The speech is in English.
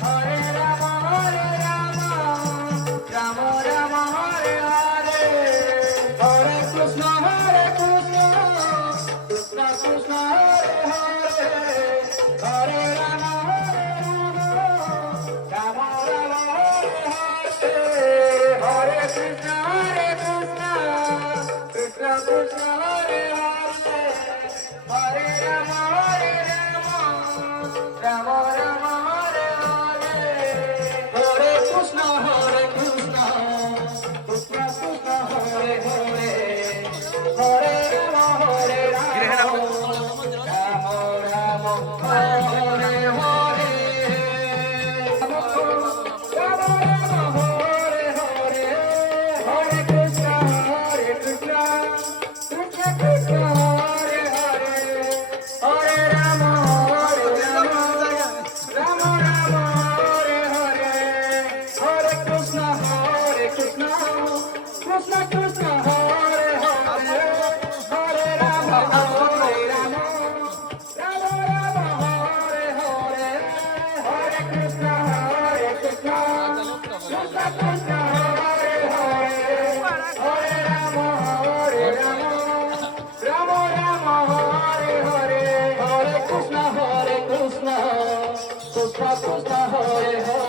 Hare Rama, Rama Rama, Hare Hare, Hare Krishna, Krishna Krishna, Hare Hare, Hare Rama, Rama Rama, Hare Hare, Hare Krishna, Krishna Krishna, Hare Hare, Hare Rama, Rama Rama, Hare Hare, Hare Krishna, Krishna Krishna, Hare Hare, Hare Rama, Rama Rama, Hare Hare, Rama Rama, Hare Hare, Hare Krishna, Krishna Krishna, Hare Hare, Hare Rama, Rama Rama, Hare Hare, Hare Krishna, Krishna Krishna, Hare Hare, Hare Rama, Rama Rama, Hare Hare, Hare Krishna, Krishna Krishna, Hare Hare, Hare Rama, Rama Rama, Hare Hare, Hare Krishna, Krishna Krishna, Hare Hare.